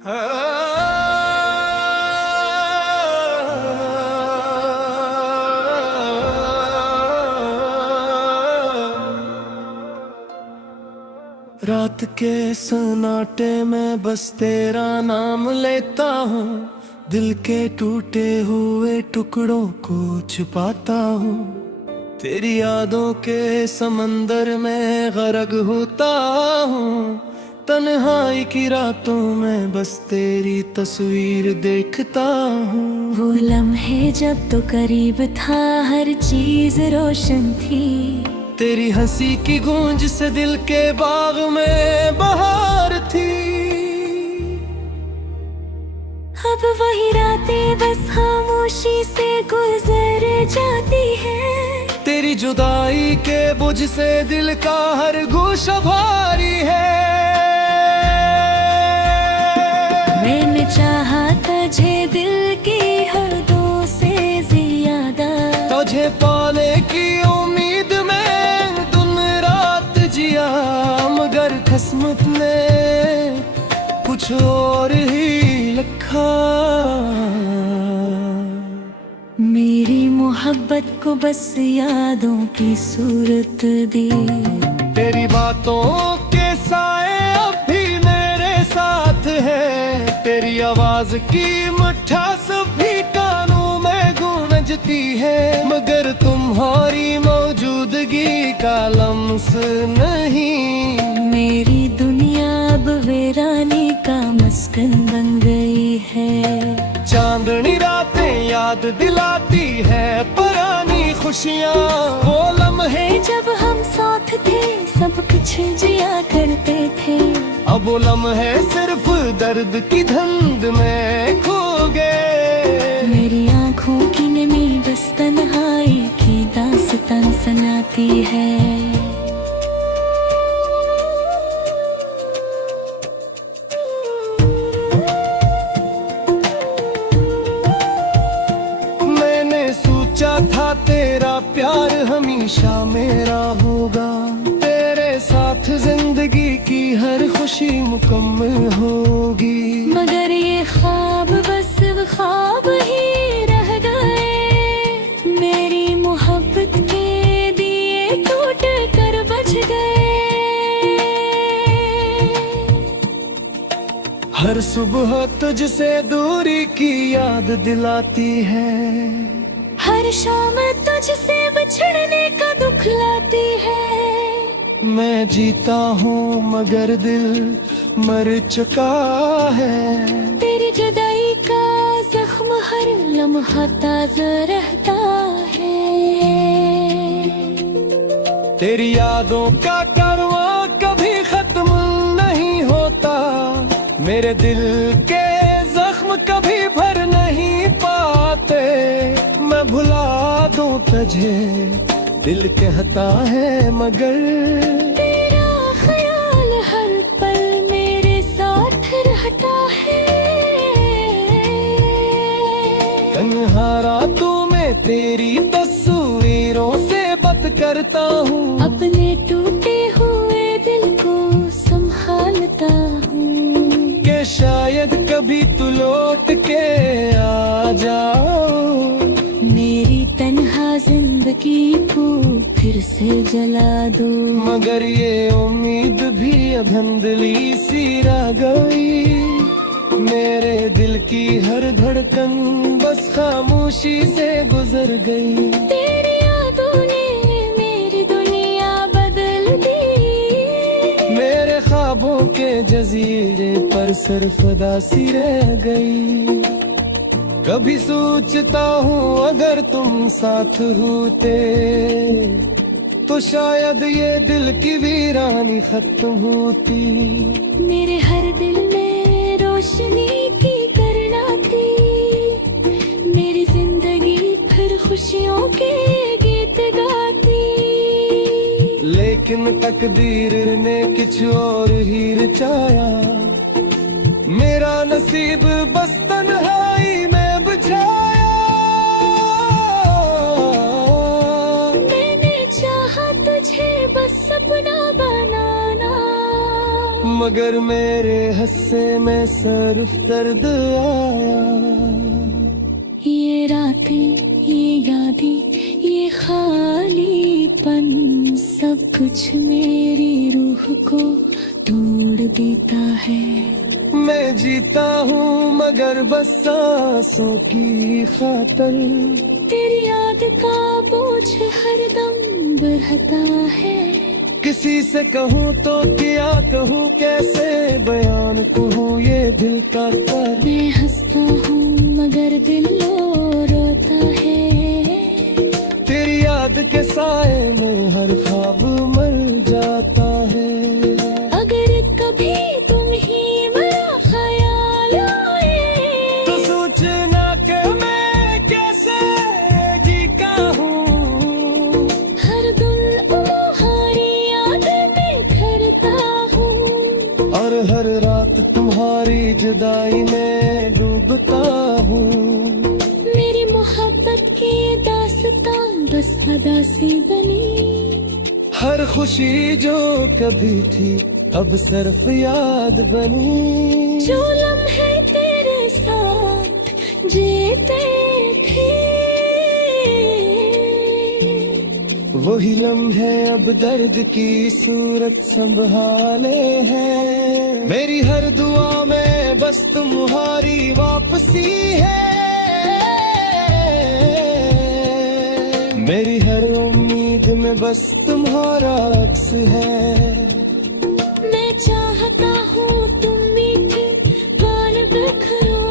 रात के सन्नाटे में बस तेरा नाम लेता हूँ, दिल के टूटे हुए टुकड़ों को छुपाता हूँ। तेरी यादों के समंदर में गर्क होता हूँ, तन्हाई की रातों में बस तेरी तस्वीर देखता हूँ। वो लम्हे जब तो करीब था, हर चीज रोशन थी। तेरी हंसी की गूंज से दिल के बाग में बहार थी। अब वही रातें बस खामोशी से गुजर जाती है। तेरी जुदाई के बोझ से दिल का हर गोशा भारी है। मैंने चाहा तुझे दिल की हदों से ज्यादा, तुझे पाने की उम्मीद में दिन रात जिया, मगर किस्मत ने कुछ और ही लिखा। मेरी मोहब्बत को बस यादों की सूरत दी। तेरी बातों के साए अब भी मेरे साथ है। तेरी आवाज की मिठास भी कानों में गूंजती है, मगर तुम्हारी मौजूदगी का लम्स नहीं। मेरी दुनिया अब वीरानी का मस्कन बन गई है। चांदनी रातें याद दिलाती है पुरानी खुशियाँ, वो लम्हे जब हम साथ थे, सब कुछ जिया करते थे। अब वो लम्हे सिर्फ दर्द की धुंध में खो गए। मेरी आँखों की नमी बस तन्हाई की दास्तान सुनाती है। था तेरा प्यार हमेशा मेरा होगा, तेरे साथ जिंदगी की हर खुशी मुकम्मल होगी। मगर ये ख्वाब बस ख्वाब ही रह गए। मेरी मोहब्बत के दिए टूट कर बच गए। हर सुबह तुझसे दूरी की याद दिलाती है, हर शाम तुझसे बिछड़ने का दुख लाती है। मैं जीता हूँ मगर दिल मर चुका है। तेरी जुदाई का जख्म हर लम्हा ताज़ा रहता है। तेरी यादों का कारवां कभी खत्म नहीं होता, मेरे दिल के जख्म कभी भर नहीं पाते। मैं भुला दूं तुझे दिल कहता है, मगर तेरा ख्याल हर पल मेरे साथ रहता है। तन्हा रातों में तेरी तस्वीरों से बात करता हूँ, अपने टूटे हुए दिल को संभालता हूँ। कि शायद कभी तू लौट के आ जाओ। मेरी तन्हा जिंदगी को फिर से जला दो, मगर ये उम्मीद भी अब धुंधली सी रह गई। मेरे दिल की हर धड़कन बस खामोशी से गुजर गई। तेरी यादों ने मेरी दुनिया बदल दी। मेरे ख्वाबों के जजीरे पर सिर्फ उदासी रह गई। कभी सोचता हूँ अगर तुम साथ होते, तो शायद ये दिल की वीरानी खत्म होती। मेरे हर दिल में रोशनी की करना थी। मेरी जिंदगी फिर खुशियों के गीत गाती। लेकिन तकदीर ने कुछ और ही रचाया, मेरा नसीब बस तन्हाई में बुझाया। मैंने चाहा तुझे बस सपना बनाना, मगर मेरे हस्से में सिर्फ दर्द आया। ये रातें, ये यादें, ये खालीपन, सब कुछ मेरी रूह को तोड़ देता है। मैं जीता हूँ मगर बस सांसों की खातर, तेरी याद का बोझ हरदम बढ़ता है। किसी से कहूँ तो क्या कहूँ, कैसे बयान कहूँ ये दिल का दर्द। मैं हंसता हूँ मगर दिल रोता है। तेरी याद के साए में हर ख्वाब मर जाता है। अगर कभी तुम ही मेरा ख्याल आए तो सोचना कि मैं कैसे जीता हूँ। हर दिल तुम्हारी याद में करता हूँ, और हर रात तुम्हारी जुदाई में डूबता हूँ। मेरी मोहब्बत की दास्तां बस अदा सी बनी। हर खुशी जो कभी थी अब सिर्फ याद बनी। जो लम्हे तेरे साथ जीते थे, वही लम्हे अब दर्द की सूरत संभाले हैं। मेरी हर दुआ में बस तुम्हारी वापसी है। मेरी हर उम्मीद में बस तुम्हारा अक्स है। मैं चाहता हूँ तुम मीठे पान बिखरो,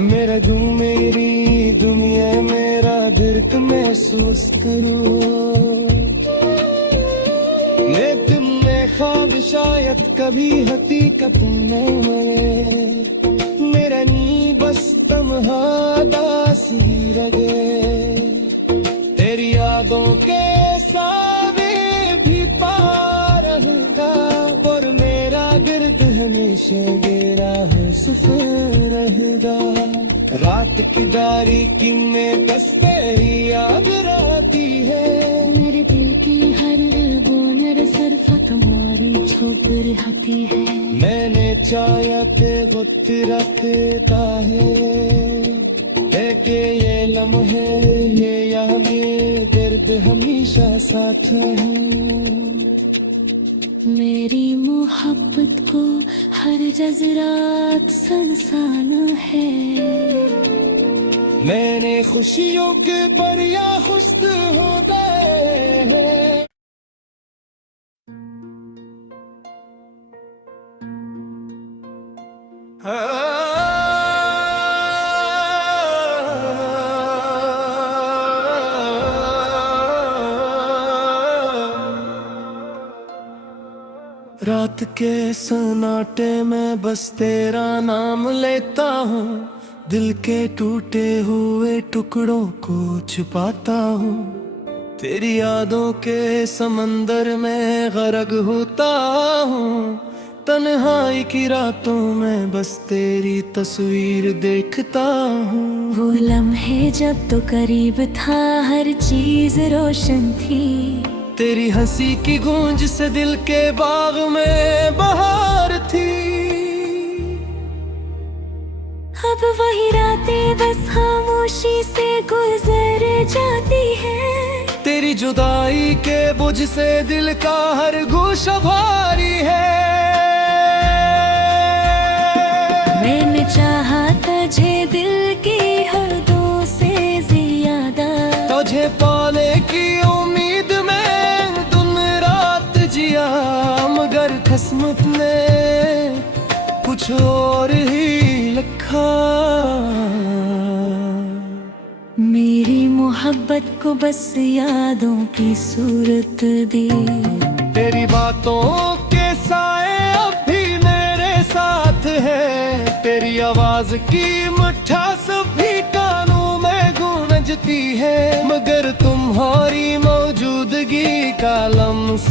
मेरा मेरी दुनिया मेरा दर्द महसूस करो। मैं तुम में ख्वाब शायद कभी हकीकत न मरे। मेरा नी बस तन्हा दास ही रहे। तेरी यादों के सावे भी पार रहूंगा, और मेरा गिर्द हमेशा गेरा है सफर रहेगा। रात की बारीकी में बस तेरी याद आती है। मेरे दिल की हर बूंद सिर्फ तुम्हारी छुप रहती है। मैंने चाया के वक्त रखता है, लेके ये लम्हे ये यादें दर्द हमेशा साथ है। मेरी मोहब्बत को हर जज़रात संसाना है। मैंने खुशियों के बरिया खुश हो गए हैं। रात के सन्नाटे में बस तेरा नाम लेता हूँ। दिल के टूटे हुए टुकड़ों को छुपाता हूँ। तेरी यादों के समंदर में गरक होता हूँ। तन्हाई की रातों में बस तेरी तस्वीर देखता हूँ। वो लम्हे जब तो करीब था हर चीज रोशन थी। तेरी हंसी की गूंज से दिल के बाग में बहार थी। अब वही रातें बस खामोशी से गुजर जाती है। तेरी जुदाई के बोझ से दिल का हर गोशा भारी है। मैंने चाहा तुझे दिल की हदों से ज्यादा, तुझे पाने की उम्मीद में दिन रात जिया, मगर किस्मत ने कुछ और ही लिखा। मेरी मोहब्बत को बस यादों की सूरत दी। तेरी बातों के साए अब भी मेरे साथ है। तेरी आवाज की मिठास भी कानों में गूंजती है, मगर तुम्हारी मौजूदगी का लम्स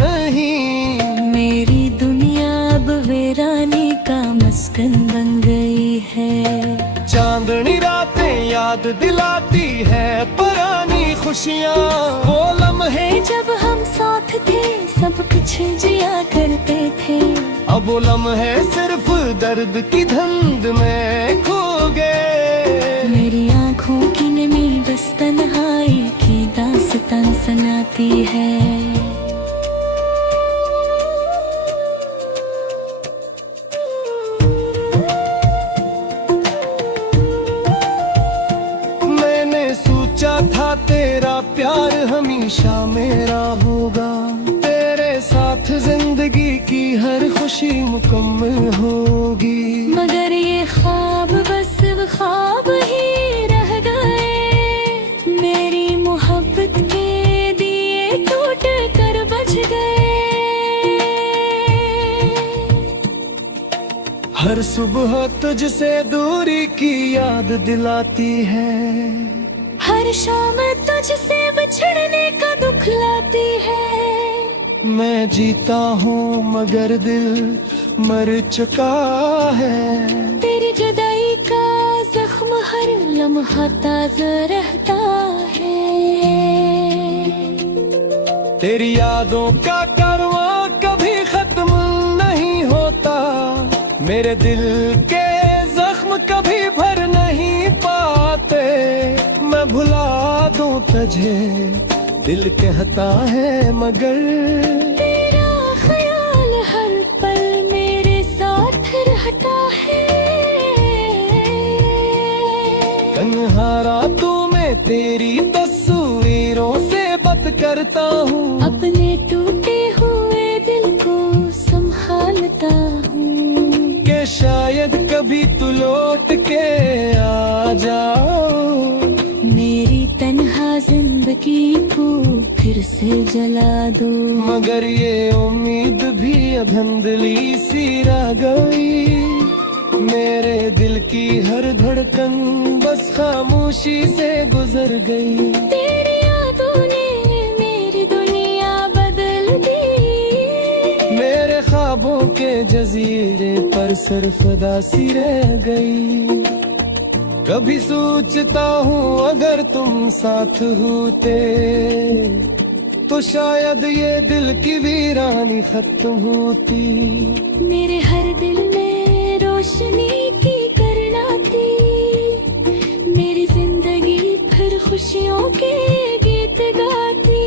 नहीं। मेरी दुनिया अब वीरानी का मस्कन बन गई है। चांदनी रातें याद दिलाती है पुरानी खुशियाँ, वो लम्हे जब हम साथ थे सब कुछ जिया करते थे। वो लम्हे सिर्फ दर्द की धुंध में खो गए। मेरी आंखों की नमी बस तन्हाई की दास्तान सुनाती है। मैंने सोचा था तेरा प्यार हमेशा मेरा होगा, तेरे साथ जिंदगी की हर खुशी मुकम्मल होगी। मगर ये ख्वाब बस ख्वाब ही रह गए। मेरी मोहब्बत के दिए टूट कर बच गए। हर सुबह तुझसे दूरी की याद दिलाती है, हर शाम तुझसे बिछड़ने का दुख लाती है। मैं जीता हूँ मगर दिल मर चुका है। तेरी जुदाई का जख्म हर लम्हा ताज़ा रहता है। तेरी यादों का कारवां कभी खत्म नहीं होता, मेरे दिल के जख्म कभी भर नहीं पाते। मैं भुला दूं तुझे दिल कहता है, मगर तेरा ख्याल हर पल मेरे साथ रहता है। तन्हा रातों में तेरी तस्वीरों से बात करता हूँ, अपने टूटे हुए दिल को संभालता हूँ कि शायद कभी तू लौट के आ जाओ। मेरी तन्हा जिंदगी को फिर से जला दो। मगर ये उम्मीद भी अब धुंधली सी रह गई। मेरे दिल की हर धड़कन बस खामोशी से गुजर गई। तेरी यादों ने मेरी दुनिया बदल दी। मेरे ख्वाबों के जजीरे पर सरफदा सी रह गई। कभी सोचता हूँ अगर तुम साथ होते तो शायद ये दिल की वीरानी खत्म होती। मेरे हर दिल में रोशनी की करना थी। मेरी जिंदगी फिर खुशियों के गीत गाती।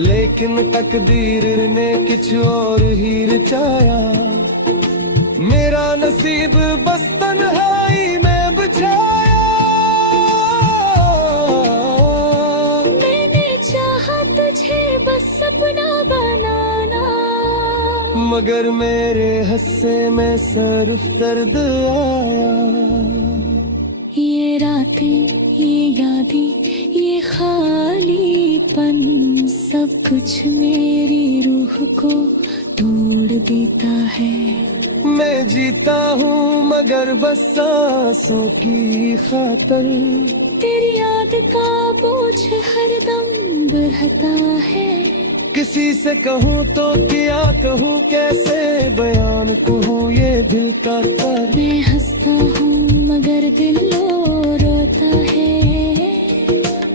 लेकिन तकदीर ने कुछ और ही रचाया। मेरा नसीब बस तन्हाई में बिछाया। मैंने चाहा तुझे बस सपना बनाना, मगर मेरे हिस्से में सिर्फ दर्द आया। ये रातें, ये यादें, ये खालीपन सब कुछ मेरी रूह को तोड़ देता है। मैं जीता हूँ मगर बस सांसों की खातर। तेरी याद का बोझ हरदम बढ़ता है। किसी से कहूँ तो क्या कहूँ, कैसे बयान कहूँ ये दिल का दर्द। मैं हंसता हूँ मगर दिल रोता है।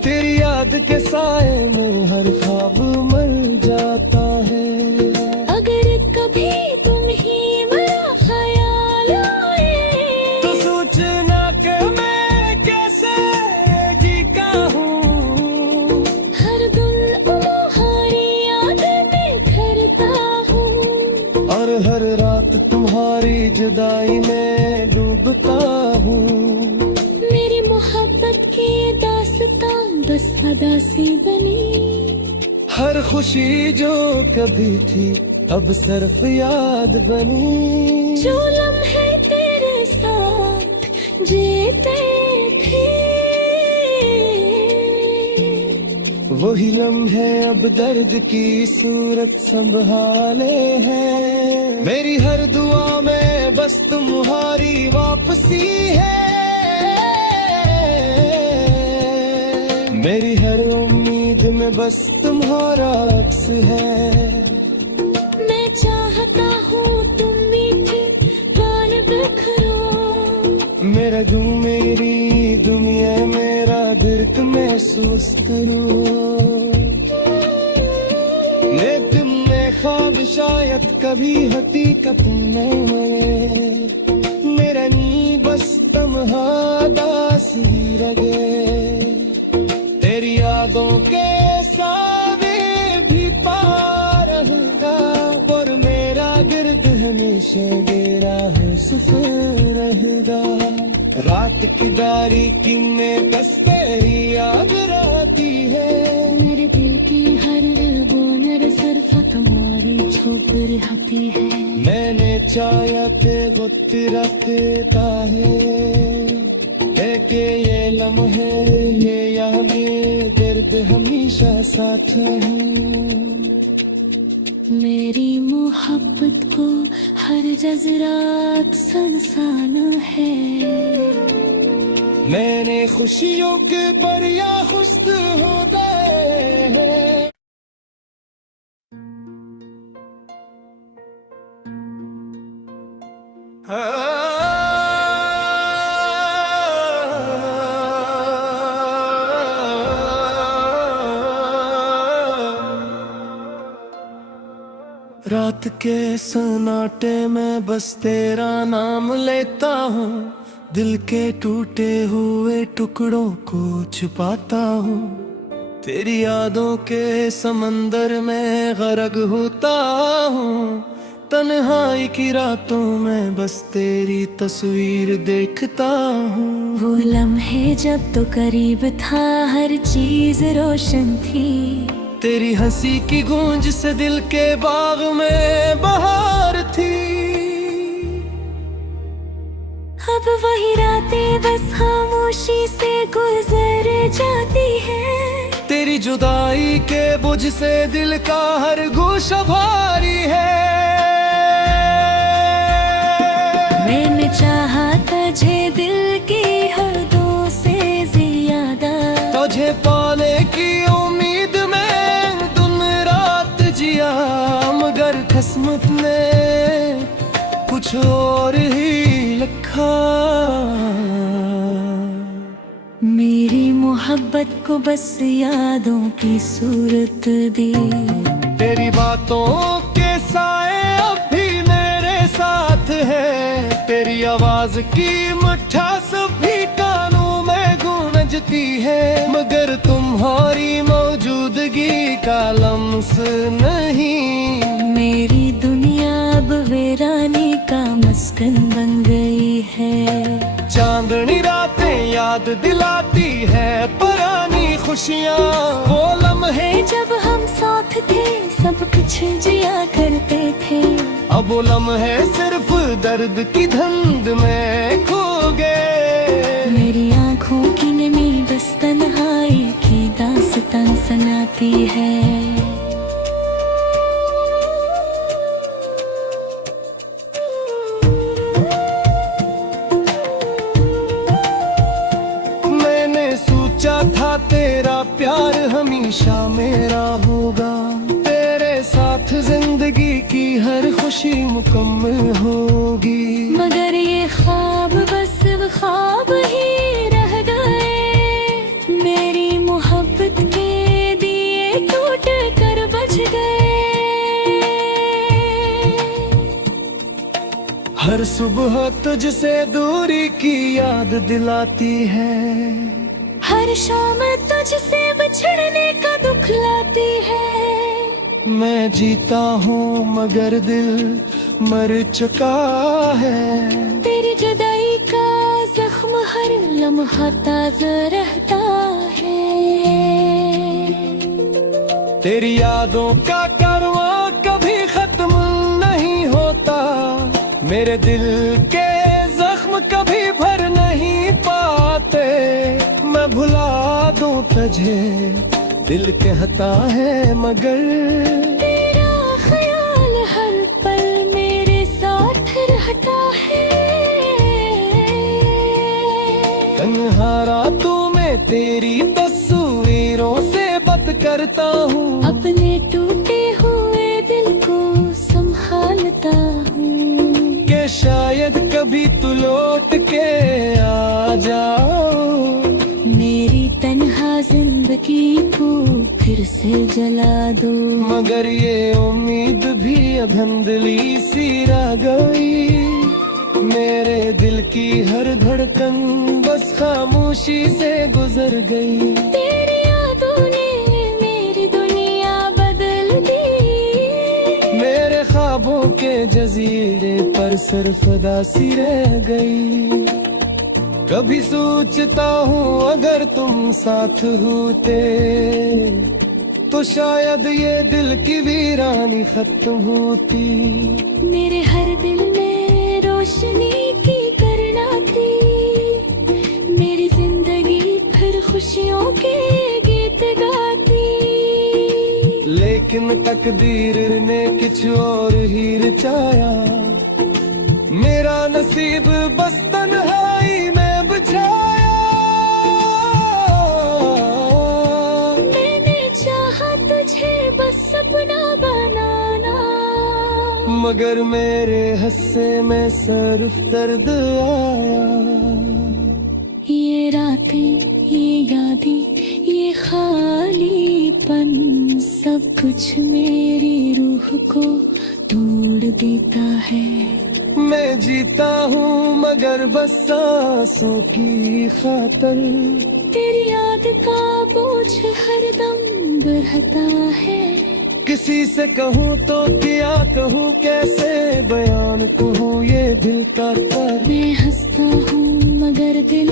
तेरी याद के साए में हर ख्वाब मर जाता है। अगर कभी तुम ही मेरा ख्याल आए तो सोचना कि मैं कैसे जीता हूँ। हर दिल तुम्हारी याद में करता हूँ। और हर रात तुम्हारी जुदाई में डूबता हूँ। मेरी मोहब्बत की दास्तां बस अदा सी बनी। हर खुशी जो कभी थी अब सिर्फ याद बनी। जो लम्हे तेरे साथ जीते थे वही लम्हे अब दर्द की सूरत संभाले हैं। मेरी हर दुआ में बस तुम्हारी वापसी है। मेरी हर उम्मीद में बस तुम्हारा अक्स है। मैं चाहता हूँ तुम मीठे पान बिखरो। मेरा मेरी दुनिया मेरा दर्द महसूस करो। लेकिन मैं ख्वाब शायद कभी हकीकत में मरे मेरा नी बस तन्हा दास ही रगे तेरी यादों के सावे भी पार रहूंगा और मेरा गिरद हमेशा गेरा है सफर रहेगा रात की बारीकी में बस तेरी याद आती है मेरे दिल की हर बोनर सरफा तुम्हारी छोकर हती है मैंने चाया ते गुत्तिरा देता है कि ये लम्हे ये यादें दर्द हमेशा साथ हैं मेरी मोहब्बत को हर जज़रात सनसाना है मैंने खुशियों के परिया खुश हो गए रात के सन्नाटे में बस तेरा नाम लेता हूँ दिल के टूटे हुए टुकड़ों को छुपाता हूँ तेरी यादों के समंदर में गरक होता हूँ तन्हाई की रातों में बस तेरी तस्वीर देखता हूँ वो लम्हे जब तो करीब था हर चीज रोशन थी तेरी हंसी की गूंज से दिल के बाग में बहार थी अब वही रातें बस खामोशी से गुजर जाती है तेरी जुदाई के बोझ से दिल का हर गोशा भारी है मैंने चाहा तुझे दिल की हदों से ज्यादा तुझे पाने की उम्मीद में दिन रात जिया मगर किस्मत ने कुछ और ही लिखा मेरी मोहब्बत को बस यादों की सूरत दी तेरी बातों के साए अब भी मेरे साथ है तेरी आवाज की मिठास भी कानों में गूंजती है मगर तुम्हारी मौजूदगी का लम्स नहीं मेरी दुनिया अब वीरानी का मस्कन बन गई है चांदनी रातें याद दिलाती है पुरानी खुशियाँ वो लम्हे जब हम साथ थे सब कुछ जिया करते थे अब वो लम्हे सिर्फ दर्द की धुंध में खो गए मेरी आंखों की नमी बस तन्हाई की दास्तान सुनाती है था तेरा प्यार हमेशा मेरा होगा तेरे साथ जिंदगी की हर खुशी मुकम्मल होगी मगर ये ख्वाब बस ख्वाब ही रह गए मेरी मोहब्बत के दिए टूट कर बज गए हर सुबह तुझसे दूरी की याद दिलाती है हर शाम तुझसे बिछड़ने का दुख लाती है मैं जीता हूँ मगर दिल मर चुका है तेरी जुदाई का जख्म हर लम्हा ताज़ा रहता है तेरी यादों का कारवां कभी खत्म नहीं होता मेरे दिल के जख्म कभी भर नहीं पाते मैं भुला दूं तुझे दिल कहता है मगर तेरा ख्याल हर पल मेरे साथ रहता है तन्हा रातों में तेरी तस्वीरों से बात करता हूँ अपने टूटे हुए दिल को संभालता हूँ कि शायद कभी तू लौट के आ जाओ मेरी तन्हा जिंदगी को फिर से जला दो। मगर ये उम्मीद भी अब धुंधली सी रह गई। मेरे दिल की हर धड़कन बस खामोशी से गुजर गई। तेरी यादों ने मेरी दुनिया बदल दी। मेरे ख्वाबों के जजीरे पर सरफदा सी रह गई। कभी सोचता हूँ अगर तुम साथ होते तो शायद ये दिल की वीरानी खत्म होती। मेरे हर दिल में रोशनी की करना थी। मेरी जिंदगी फिर खुशियों के गीत गाती। लेकिन तकदीर ने कुछ और ही रचाया। मेरा नसीब बस तन्हाई में बिछाया। मैंने चाहा तुझे बस सपना बनाना। मगर मेरे हिस्से में सिर्फ दर्द आया। ये रातें, ये यादें, ये खालीपन, सब कुछ मेरी रूह को तोड़ देता है। मैं जीता हूँ मगर बस सांसों की खातर। तेरी याद का बोझ हरदम बढ़ता है। किसी से कहूँ तो क्या कहूँ, कैसे बयान कहूँ ये दिल का दर्द। मैं हंसता हूँ मगर दिल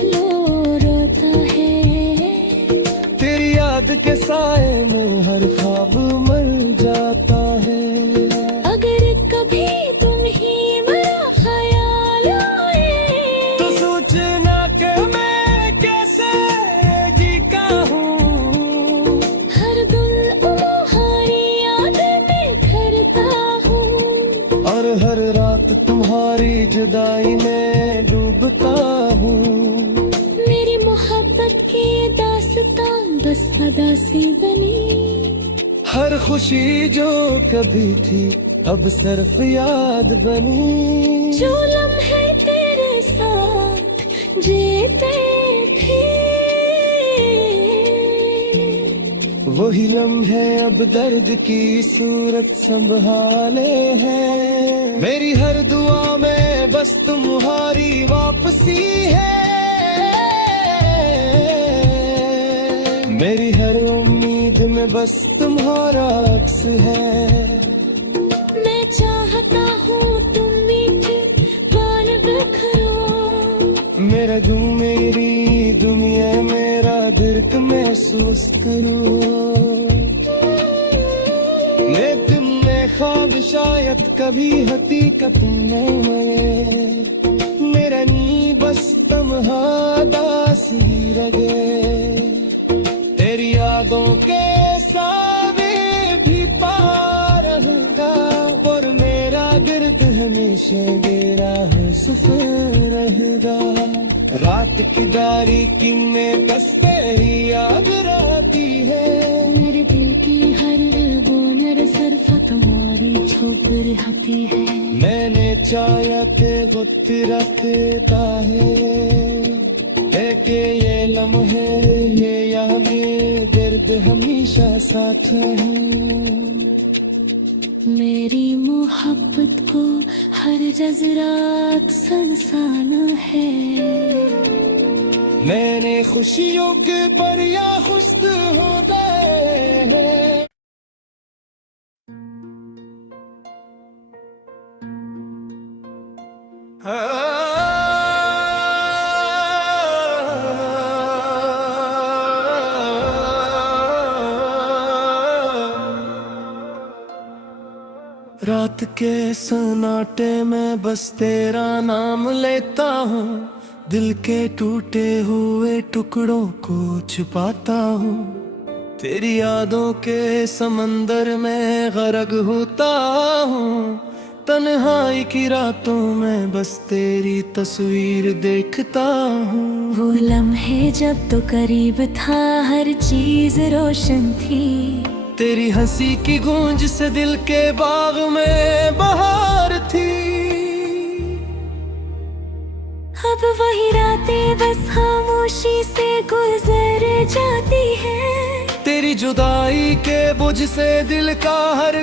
रोता है। तेरी याद के साए में हर ख्वाब मर जाता है। अगर कभी तुम ही मेरा ख्याल आए तो सोचना कि मैं कैसे जीता हूँ। हर दिल तुम्हारी याद में करता हूँ। और हर रात तुम्हारी जुदाई में डूबता हूँ। मेरी मोहब्बत की दास्तां बस अदा से बनी। हर खुशी जो कभी थी अब सिर्फ याद बनी। जो लम्हे तेरे साथ जीते थे वही लम्हे अब दर्द की सूरत संभाले हैं। मेरी हर दुआ में बस तुम्हारी वापसी है। मेरी हर उम्मीद में बस तुम्हारा अक्स है। मैं चाहता हूँ तुम मीठे पान बिखरो। मेरा तुम मेरी दुनिया मेरा दिर्क महसूस करो। लेकिन मैं ख्वाब शायद कभी हकीकत में मरे। मेरा नी बस तन्हा दास ही रहे। तेरी यादों के सावे भी पार रहूंगा। और मेरा गिर्द हमेशा मेरा सफर रहेगा। रात की दारीकी में बस तेरी याद आती है। मेरे दिल की हर बूंद सिर्फ तुम्हारी छुप रहती है। मैंने चाहा के गुतरता है कि ये लम्हे ये यादें दर्द हमेशा साथ हैं। मेरी मोहब्बत को हर जज्बात संसाना है। मैंने खुशियों के बरिया खुश हो गए। रात के सन्नाटे में बस तेरा नाम लेता हूँ। दिल के टूटे हुए टुकड़ों को छुपाता हूँ। तेरी यादों के समंदर में गर्क होता हूँ। तन्हाई की रातों में बस तेरी तस्वीर देखता हूँ। वो लम्हे जब तो करीब था हर चीज रोशन थी। तेरी हंसी की गूंज से दिल के बाग में बहार थी। अब वही रातें बस खामोशी से गुजर जाती है। तेरी जुदाई के बोझ से दिल का हर